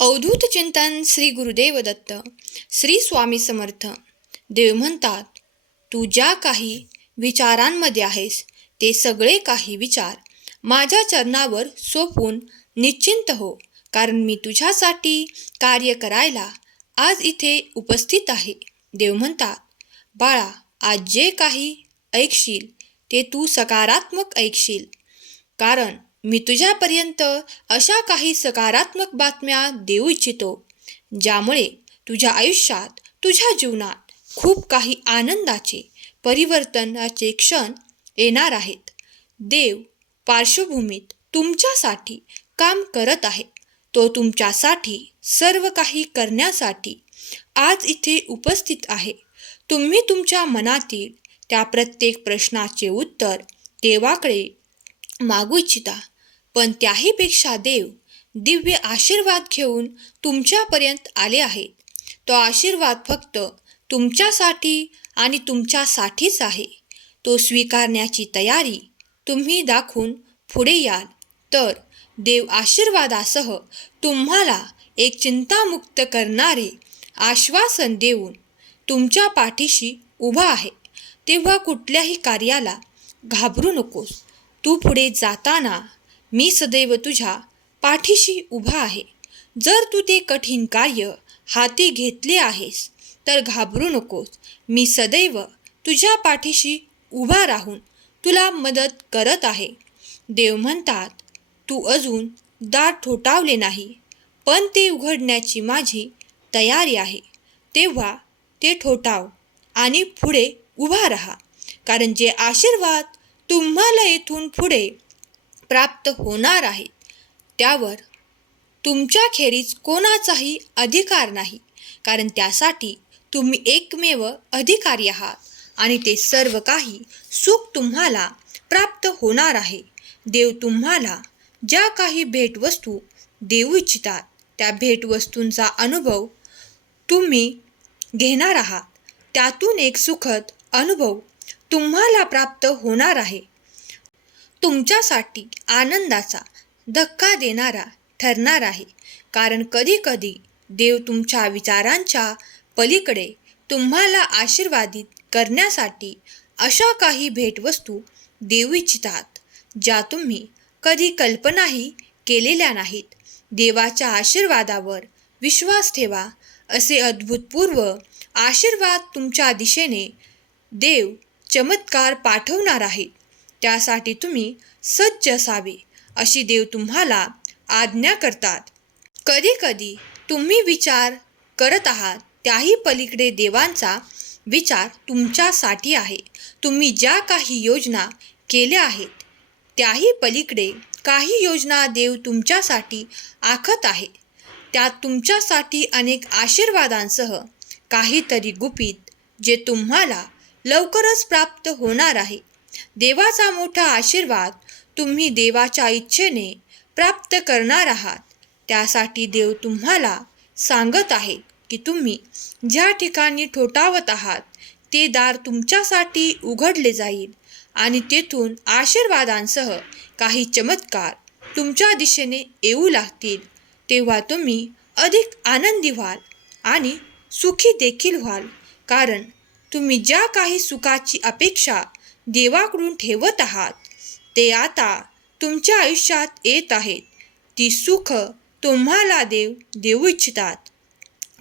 अवधूत चिंतन श्री गुरुदेव दत्त श्री स्वामी समर्थ. देव म्हणतात तू ज्या काही विचारांमध्ये आहेस ते सगळे काही विचार माझ्या चरणावर सोपून निश्चिंत हो कारण मी तुझ्यासाठी कार्य करायला आज इथे उपस्थित आहे. देव म्हणतात बाळा आज जे काही ऐकशील ते तू सकारात्मक ऐकशील. कारण मी तुझ्यापर्यंत अशा काही सकारात्मक बातम्या देऊ इच्छितो ज्यामुळे तुझ्या आयुष्यात तुझ्या जीवनात खूप काही आनंदाचे परिवर्तनाचे क्षण येणार आहेत. देव पार्श्वभूमीत तुमच्यासाठी काम करत आहे. तो तुमच्यासाठी सर्व काही करण्यासाठी आज इथे उपस्थित आहे. तुम्ही तुमच्या मनातील त्या प्रत्येक प्रश्नाचे उत्तर देवाकडे मागू इच्छिता? पण त्याहीपेक्षा देव दिव्य आशीर्वाद घेऊन तुमच्यापर्यंत आले आहेत. तो आशीर्वाद फक्त तुमच्यासाठी आणि तुमच्यासाठीच आहे. तो स्वीकारण्याची तयारी तुम्ही दाखवून पुढे याल. तर देव आशीर्वादासह तुम्हाला एक चिंतामुक्त करणारे आश्वासन देऊन तुमच्या पाठीशी उभा आहे. तेव्हा कुठल्याही कार्याला घाबरू नकोस. तू पुढे जाताना मी सदैव तुझ्या पाठीशी उभा आहे. जर तू ते कठीण कार्य हाती घेतले आहेस तर घाबरू नकोस. मी सदैव तुझ्या पाठीशी उभा राहून तुला मदत करत आहे. देव म्हणतात तू अजून दार ठोठावले नाही पण ते उघडण्याची माझी तयारी आहे. तेव्हा ते ठोठाव आणि पुढे उभा राहा कारण जे आशीर्वाद तुम्हाला येथून पुढे प्राप्त होणार आहेत त्यावर तुमच्याखेरीज कोणाचाही अधिकार नाही. कारण त्यासाठी तुम्ही एकमेव अधिकारी आहात आणि ते सर्व काही सुख तुम्हाला प्राप्त होणार आहे. देव तुम्हाला ज्या काही भेटवस्तू देऊ इच्छितात त्या भेटवस्तूंचा अनुभव तुम्ही घेणार आहात. त्यातून एक सुखद अनुभव तुम्हाला प्राप्त होणार आहे. तुमच्यासाठी आनंदाचा धक्का देणारा ठरणार आहे. कारण कधीकधी देव तुमच्या विचारांच्या पलीकडे तुम्हाला आशीर्वादित करण्यासाठी अशा काही भेटवस्तू देऊ इच्छितात ज्या तुम्ही कधी कल्पनाही केलेल्या नाहीत. देवाच्या आशीर्वादावर विश्वास ठेवा असे अद्भुतपूर्व आशीर्वाद तुमच्या दिशेने देव चमत्कार पाठवणार आहे. त्यासाठी तुम्ही सज्ज असावे अशी देव तुम्हाला आज्ञा करतात. कधीकधी तुम्ही विचार करत आहात त्याही पलीकडे देवांचा विचार तुमच्यासाठी आहे. तुम्ही ज्या काही योजना केल्या आहेत त्याही पलीकडे काही योजना देव तुमच्यासाठी आखत आहे. त्यात तुमच्यासाठी अनेक आशीर्वादांसह काहीतरी गुपित जे तुम्हाला लवकरच प्राप्त होणार आहे. देवाचा मोठा आशीर्वाद तुम्ही देवाच्या इच्छेने प्राप्त करणार आहात. त्यासाठी देव तुम्हाला सांगत आहे की तुम्ही ज्या ठिकाणी ठोठावत आहात ते दार तुमच्यासाठी उघडले जाईल आणि तेथून आशीर्वादांसह काही चमत्कार तुमच्या दिशेने येऊ लागतील. तेव्हा तुम्ही अधिक आनंदी व्हाल आणि सुखी देखील व्हाल. कारण तुम्ही ज्या काही सुखाची अपेक्षा देवाकडून ठेवत आहात. ते आता तुमच्या आयुष्यात येत आहेत. ती सुख तुम्हाला देव देऊ इच्छितात.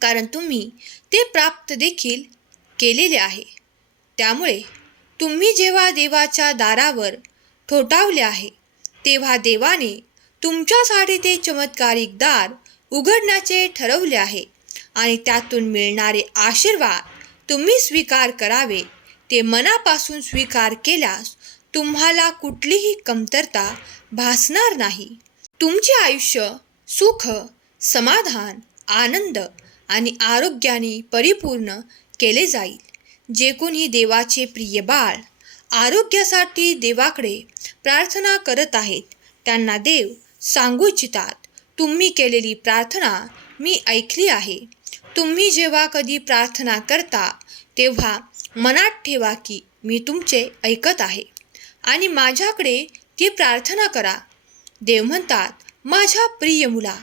कारण तुम्ही ते प्राप्त देखील केलेले आहे. त्यामुळे तुम्ही जेव्हा देवाच्या दारावर ठोठावले आहे तेव्हा देवाने तुमच्यासाठी ते चमत्कारिक दार उघडण्याचे ठरवले आहे. आणि त्यातून मिळणारे आशीर्वाद तुम्ही स्वीकार करावे ते मनापासून स्वीकार केल्यास तुम्हाला कुठलीही कमतरता भासणार नाही. तुमचे आयुष्य सुख समाधान आनंद आणि आरोग्याने परिपूर्ण केले जाईल. जे कोणी देवाचे प्रिय बाळ आरोग्यासाठी देवाकडे प्रार्थना करत आहेत. त्यांना देव सांगू इच्छितात तुम्ही केलेली प्रार्थना मी ऐकली आहे. तुम्ही जेव्हा कधी प्रार्थना करता तेव्हा मनात ठेवा की मी तुमचे ऐकत आहे. आणि माझ्याकडे ती प्रार्थना करा. देव म्हणतात माझ्या प्रिय मुला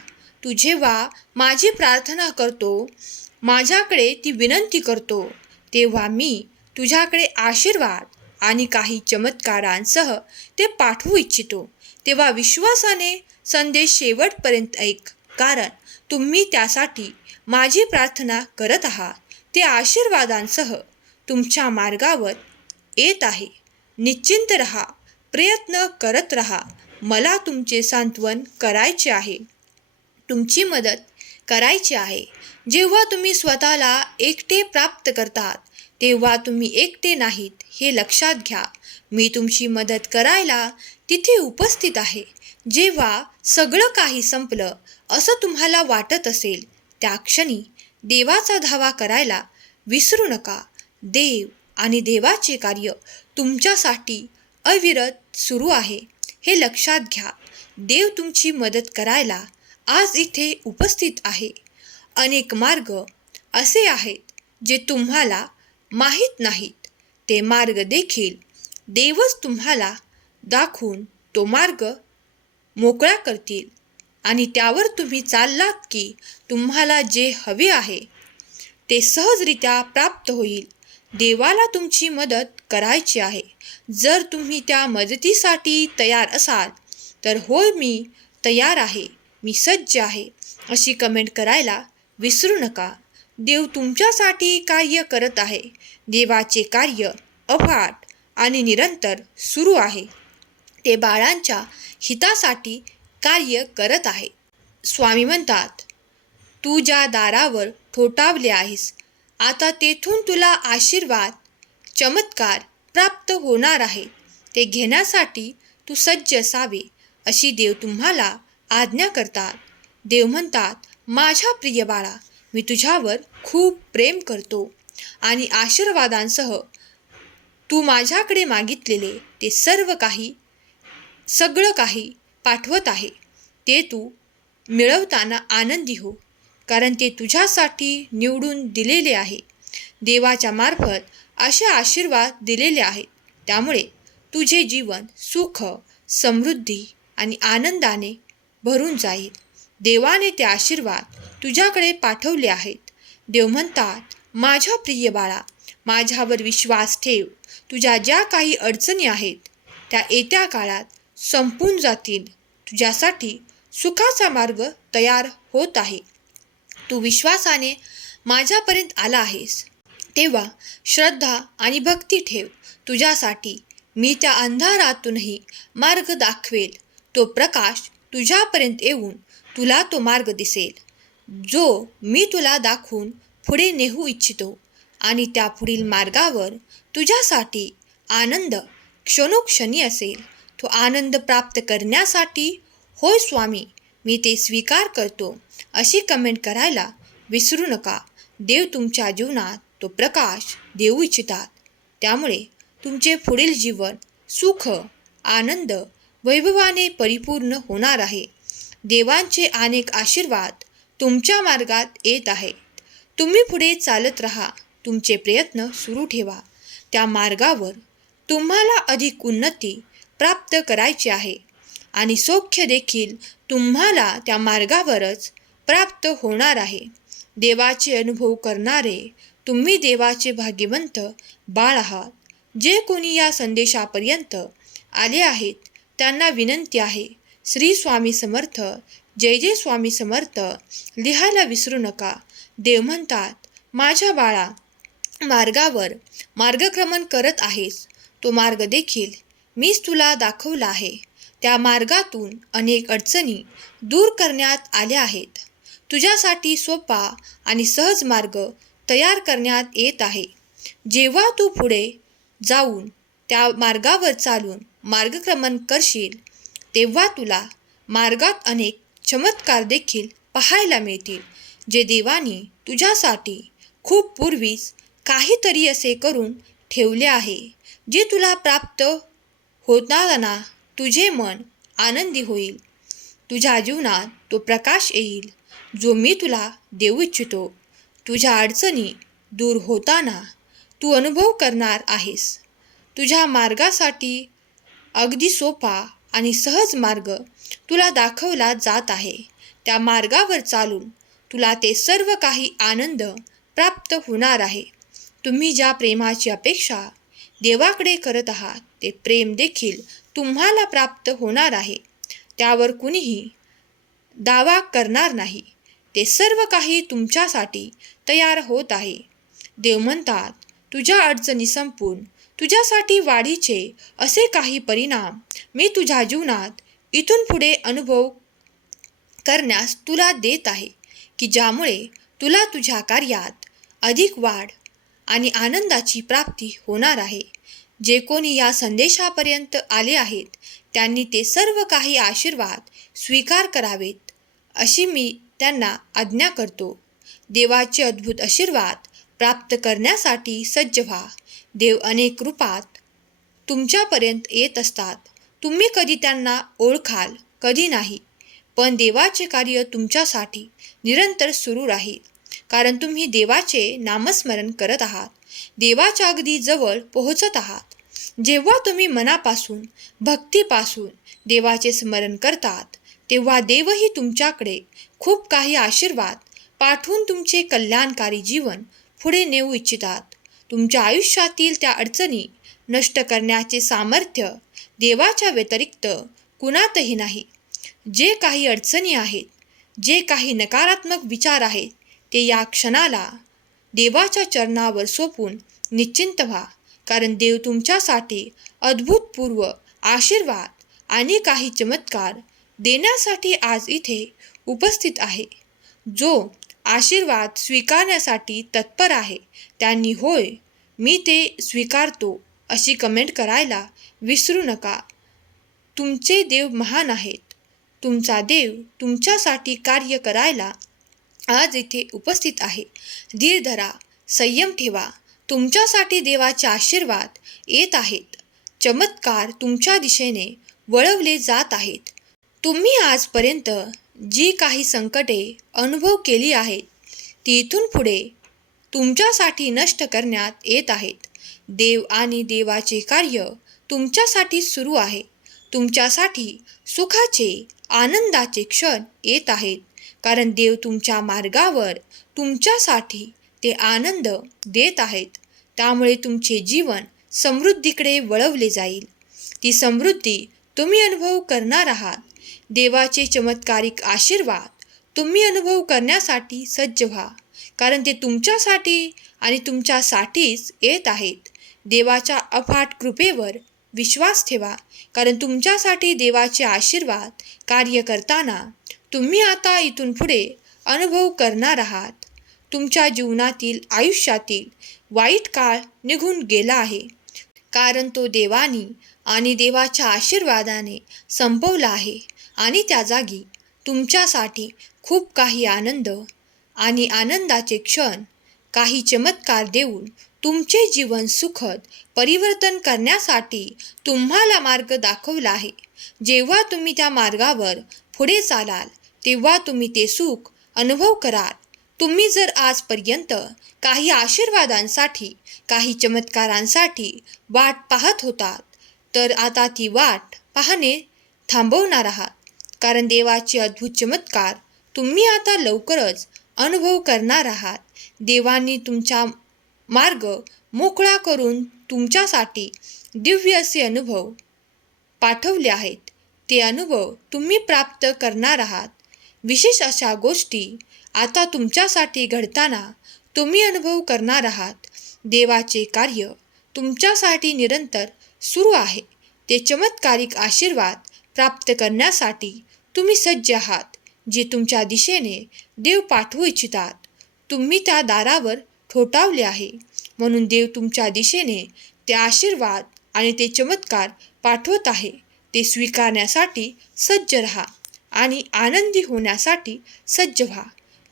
तू जेव्हा माझी प्रार्थना करतो माझ्याकडे ती विनंती करतो तेव्हा मी तुझ्याकडे आशीर्वाद आणि काही चमत्कारांसह ते पाठवू इच्छितो. तेव्हा विश्वासाने संदेश शेवटपर्यंत ऐक कारण तुम्ही त्यासाठी माझी प्रार्थना करत आहात. ते आशीर्वादांसह तुमच्या मार्गावर येत आहे. निश्चिंत रहा. प्रयत्न करत रहा. मला तुमचे सांत्वन करायचे आहे. तुमची मदत करायची आहे. जेव्हा तुम्ही स्वतःला एकटे प्राप्त करतात तेव्हा तुम्ही एकटे नाहीत हे लक्षात घ्या. मी तुमची मदत करायला तिथे उपस्थित आहे. जेव्हा सगळं काही संपलं असं तुम्हाला वाटत असेल त्या क्षणी देवाचा धावा करायला विसरू नका. देव आणि देवाचे कार्य तुमच्यासाठी अविरत सुरू आहे. हे लक्षात घ्या. देव तुमची मदत करायला आज इथे उपस्थित आहे. अनेक मार्ग असे आहेत जे तुम्हाला माहीत नाहीत. ते मार्ग देखील देवच तुम्हाला दाखवून तो मार्ग मोकळा करतील आणि त्यावर तुम्ही चाललात की तुम्हाला जे हवे आहे ते सहजरित्या प्राप्त होईल. देवाला तुमची मदत करायची आहे. जर तुम्ही त्या मदतीसाठी तयार असाल तर होय मी तयार आहे मी सज्ज आहे अशी कमेंट करायला विसरू नका. देव तुमच्यासाठी कार्य करत आहे. देवाचे कार्य अफाट आणि निरंतर सुरू आहे. ते बाळांच्या हितासाठी कार्य करत आहे. स्वामी म्हणतात तू ज्या दारावर ठोठावले आहेस आता तेथून तुला आशीर्वाद चमत्कार प्राप्त होणार आहे. ते घेण्यासाठी तू सज्ज असावे अशी देव तुम्हाला आज्ञा करतात. देव म्हणतात माझ्या प्रिय बाळा मी तुझ्यावर खूप प्रेम करतो आणि आशीर्वादांसह तू माझ्याकडे मागितलेले ते सर्व काही सगळं काही पाठवत आहे. ते तू मिळवताना आनंदी हो. कारण ते तुझ्यासाठी निवडून दिलेले आहे. देवाच्या मार्फत असे आशीर्वाद दिलेले आहेत. त्यामुळे तुझे जीवन सुख समृद्धी आणि आनंदाने भरून जाईल. देवाने ते आशीर्वाद तुझ्याकडे पाठवले आहेत. देव म्हणतात माझ्या प्रिय बाळा माझ्यावर विश्वास ठेव. तुझ्या ज्या काही अडचणी आहेत त्या येत्या काळात संपून जातील. तुझ्यासाठी सुखाचा मार्ग तयार होत आहे. तू विश्वासाने माझ्यापर्यंत आला आहेस. तेव्हा श्रद्धा आणि भक्ती ठेव. तुझ्यासाठी मी त्या अंधारातूनही मार्ग दाखवेल. तो प्रकाश तुझ्यापर्यंत येऊन तुला तो मार्ग दिसेल. जो मी तुला दाखवून पुढे नेऊ इच्छितो आणि त्या पुढील मार्गावर तुझ्यासाठी आनंद क्षणोक्षणी असेल. तो आनंद प्राप्त करण्यासाठी होय स्वामी मी ते स्वीकार करतो. अशी कमेंट करायला विसरू नका. देव तुमच्या जीवनात तो प्रकाश देऊ इच्छितात. त्यामुळे तुमचे पुढील जीवन सुख आनंद वैभवाने परिपूर्ण होणार आहे. देवांचे अनेक आशीर्वाद तुमच्या मार्गात येत आहेत. तुम्ही पुढे चालत राहा तुमचे प्रयत्न सुरू ठेवा. त्या मार्गावर तुम्हाला अधिक उन्नती प्राप्त करायची आहे. आणि सौख्य देखील तुम्हाला त्या मार्गावरच प्राप्त होणार आहे. देवाचे अनुभव करणारे तुम्ही देवाचे भाग्यवंत बाळ आहात. जे कोणी या संदेशापर्यंत आले आहेत त्यांना विनंती आहे श्री स्वामी समर्थ जय जय स्वामी समर्थ लिहायला विसरू नका. देव म्हणतात माझ्या बाळा मार्गावर मार्गक्रमण करत आहेस. तो मार्ग देखील मीच तुला दाखवला आहे. त्या मार्गातून अनेक अडचणी दूर करण्यात आल्या आहेत. तुझ्यासाठी सोपा आणि सहज मार्ग तयार करण्यात येत आहे. जेव्हा तू पुढे जाऊन त्या मार्गावर चालून मार्गक्रमण करशील तेव्हा तुला मार्गात अनेक चमत्कार देखील पाहायला मिळतील जे देवाने तुझ्यासाठी खूप पूर्वीच काहीतरी असे करून ठेवले आहे जे तुला प्राप्त होताना तुझे मन आनंदी होईल. तुझ्या जीवनात तो प्रकाश येईल. जो मी तुला देऊ इच्छितो तुझ्या अडचणी दूर होताना तू अनुभव करणार आहेस. तुझ्या मार्गासाठी अगदी सोपा आणि सहज मार्ग तुला दाखवला जात आहे. त्या मार्गावर चालून तुला ते सर्व काही आनंद प्राप्त होणार आहे. तुम्ही ज्या प्रेमाची अपेक्षा देवाकडे करत आहात ते प्रेम देखील तुम्हाला प्राप्त होणार आहे. त्यावर कुणीही दावा करणार नाही. ते सर्व काही तुमच्यासाठी तयार होत आहे. देव म्हणतात तुझ्या अडचणी संपून तुझ्यासाठी वाढीचे असे काही परिणाम मी तुझ्या जीवनात इथून पुढे अनुभव करण्यास तुला देत आहे की ज्यामुळे तुला तुझ्या कार्यात अधिक वाढ आणि आनंदाची प्राप्ती होणार आहे. जे कोणी या संदेशापर्यंत आले आहेत त्यांनी ते सर्व काही आशीर्वाद स्वीकार करावेत अशी मी त्यांना आज्ञा करतो. देवाचे अद्भुत आशीर्वाद प्राप्त करण्यासाठी सज्ज व्हा. देव अनेक रूपात तुमच्यापर्यंत येत असतात. तुम्ही कधी त्यांना ओळखाल कधी नाही. पण देवाचे कार्य तुमच्यासाठी निरंतर सुरू राहील. कारण तुम्ही देवाचे नामस्मरण करत आहात. देवाच्या अगदी जवळ पोहोचत आहात. जेव्हा तुम्ही मनापासून भक्तीपासून देवाचे स्मरण करतात तेव्हा देवही तुमच्याकडे खूप काही आशीर्वाद. पाठवून तुमचे कल्याणकारी जीवन पुढे नेऊ इच्छितात. तुमच्या आयुष्यातील त्या अडचणी नष्ट करण्याचे सामर्थ्य देवाच्या व्यतिरिक्त कुणातही नाही. जे काही अडचणी आहेत जे काही नकारात्मक विचार आहेत ते या क्षणाला देवाच्या चरणावर सोपून निश्चिंत व्हा. कारण देव तुमच्यासाठी अद्भुतपूर्व आशीर्वाद आणि काही चमत्कार देण्यासाठी आज इथे उपस्थित आहे. जो आशीर्वाद स्वीकारण्यासाठी तत्पर आहे त्यांनी होय मी ते स्वीकारतो अशी कमेंट करायला विसरू नका. तुमचे देव महान आहेत. तुमचा देव तुमच्यासाठी कार्य करायला आज इथे उपस्थित आहे. धीर धरा संयम ठेवा तुमच्यासाठी देवाचे आशीर्वाद येत आहेत. चमत्कार तुमच्या दिशेने वळवले जात आहेत. तुम्ही आजपर्यंत जी काही संकटे अनुभव केली आहेत ती इथून पुढे तुमच्यासाठी नष्ट करण्यात येत आहेत. देव आणि देवाचे कार्य तुमच्यासाठी सुरू आहे. तुमच्यासाठी सुखाचे आनंदाचे क्षण येत आहेत. कारण देव तुमच्या मार्गावर तुमच्यासाठी ते आनंद देत आहेत. त्यामुळे तुमचे जीवन समृद्धीकडे वळवले जाईल. ती समृद्धी तुम्ही अनुभव करणार आहात. देवाचे चमत्कारिक आशीर्वाद तुम्ही अनुभव करण्यासाठी सज्ज व्हा. कारण ते तुमच्यासाठी आणि तुमच्यासाठीच येत आहेत. देवाच्या अफाट कृपेवर विश्वास ठेवा. कारण तुमच्यासाठी देवाचे आशीर्वाद कार्य करताना तुम्ही आता इथून पुढे अनुभव करणार आहात. तुमच्या जीवनातील आयुष्यातील वाईट काळ निघून गेला आहे. कारण तो देवानी आणि देवाच्या आशीर्वादाने संपवला आहे. आणि त्या जागी तुमच्यासाठी खूप काही आनंद आणि आनंदाचे क्षण काही चमत्कार देऊन तुमचे जीवन सुखद परिवर्तन करण्यासाठी तुम्हाला मार्ग दाखवला आहे. जेव्हा तुम्ही त्या मार्गावर पुढे चालाल तेव्हा तुम्ही ते सुख अनुभव कराल. तुम्ही जर आजपर्यंत काही आशीर्वादांसाठी काही चमत्कारांसाठी वाट पाहत होतात तर आता ती वाट पाहणे थांबवणार आहात. कारण देवाचे अद्भुत चमत्कार तुम्ही आता लवकरच अनुभव करणार आहात. देवांनी तुमचा मार्ग मोकळा करून तुमच्यासाठी दिव्य असे अनुभव पाठवले आहेत. ते अनुभव तुम्ही प्राप्त करणार आहात. विशेष अशा गोष्टी आता तुमच्यासाठी घडताना तुम्ही अनुभव करणार आहात. देवाचे कार्य तुमच्यासाठी निरंतर सुरू आहे. ते चमत्कारिक आशीर्वाद प्राप्त करण्यासाठी तुम्ही सज्ज आहात जे तुमच्या दिशेने देव पाठवू इच्छितात. तुम्ही त्या दारावर ठोठावले आहे. म्हणून देव तुमच्या दिशेने ते आशीर्वाद आणि ते चमत्कार पाठवत आहे. ते स्वीकारण्यासाठी सज्ज राहा आणि आनंदी होण्यासाठी सज्ज व्हा.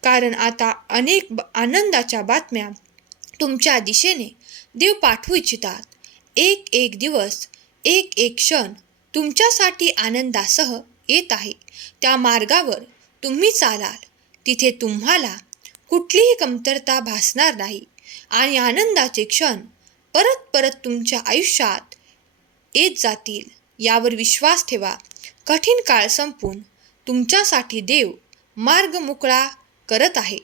कारण आता अनेक ब- आनंदाच्या बातम्या तुमच्या दिशेने देव पाठवू इच्छितात. एक एक दिवस एक एक क्षण तुमच्यासाठी आनंदासह येत आहे. त्या मार्गावर तुम्ही चालाल. तिथे तुम्हाला कुठलीही कमतरता भासणार नाही. आणि आनंदाचे क्षण परत परत तुमच्या आयुष्यात येत जातील. यावर विश्वास ठेवा. कठीण काळ संपून तुमच्यासाठी देव मार्ग मोकळा करत आहे.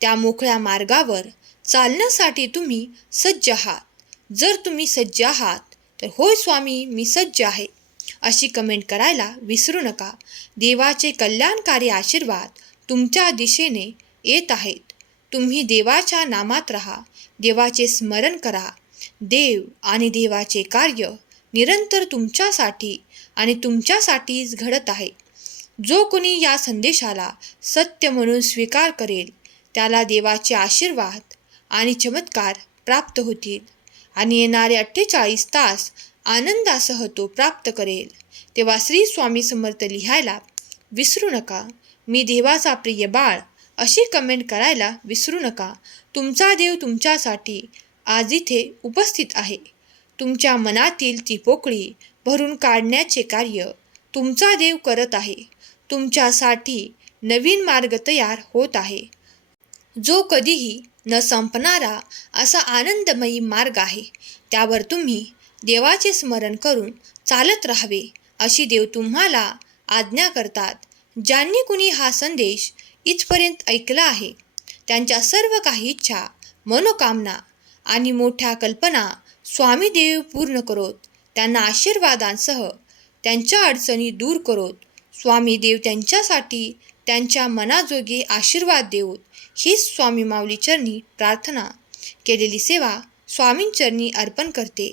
त्या मोकळ्या मार्गावर चालण्यासाठी तुम्ही सज्ज आहात. जर तुम्ही सज्ज आहात तर होय स्वामी मी सज्ज आहे. अशी कमेंट करायला विसरू नका. देवाचे कल्याणकारी आशीर्वाद तुमच्या दिशेने येत आहेत. तुम्ही देवाच्या नामात राहा. देवाचे स्मरण करा. देव आणि देवाचे कार्य निरंतर तुमच्यासाठी आणि तुमच्यासाठीच घडत आहे. जो कोणी या संदेशाला सत्य म्हणून स्वीकार करेल त्याला देवाचे आशीर्वाद आणि चमत्कार प्राप्त होतील. आणि येणारे अठ्ठेचाळीस तास आनंदासह तो प्राप्त करेल. तेव्हा श्री स्वामी समर्थ लिहायला विसरू नका. मी देवाचा प्रिय बाळ अशी कमेंट करायला विसरू नका. तुमचा देव तुमच्यासाठी आज इथे उपस्थित आहे. तुमच्या मनातील ती पोकळी भरून काढण्याचे कार्य तुमचा देव करत आहे. तुमच्यासाठी नवीन मार्ग तयार होत आहे. जो कधीही न संपणारा असा आनंदमयी मार्ग आहे. त्यावर तुम्ही देवाचे स्मरण करून चालत राहावे अशी देव तुम्हाला आज्ञा करतात ज्यांनी कुणी हा संदेश इथपर्यंत ऐकला आहे. त्यांच्या सर्व काही इच्छा मनोकामना आणि मोठ्या कल्पना स्वामी देव पूर्ण करोत. त्यांना आशीर्वादांसह त्यांच्या अडचणी दूर करोत. स्वामी देव त्यांच्यासाठी त्यांच्या मनाजोगे आशीर्वाद देऊत हीच स्वामी माऊली चरणी प्रार्थना. केलेली सेवा स्वामींचरणी अर्पण करते.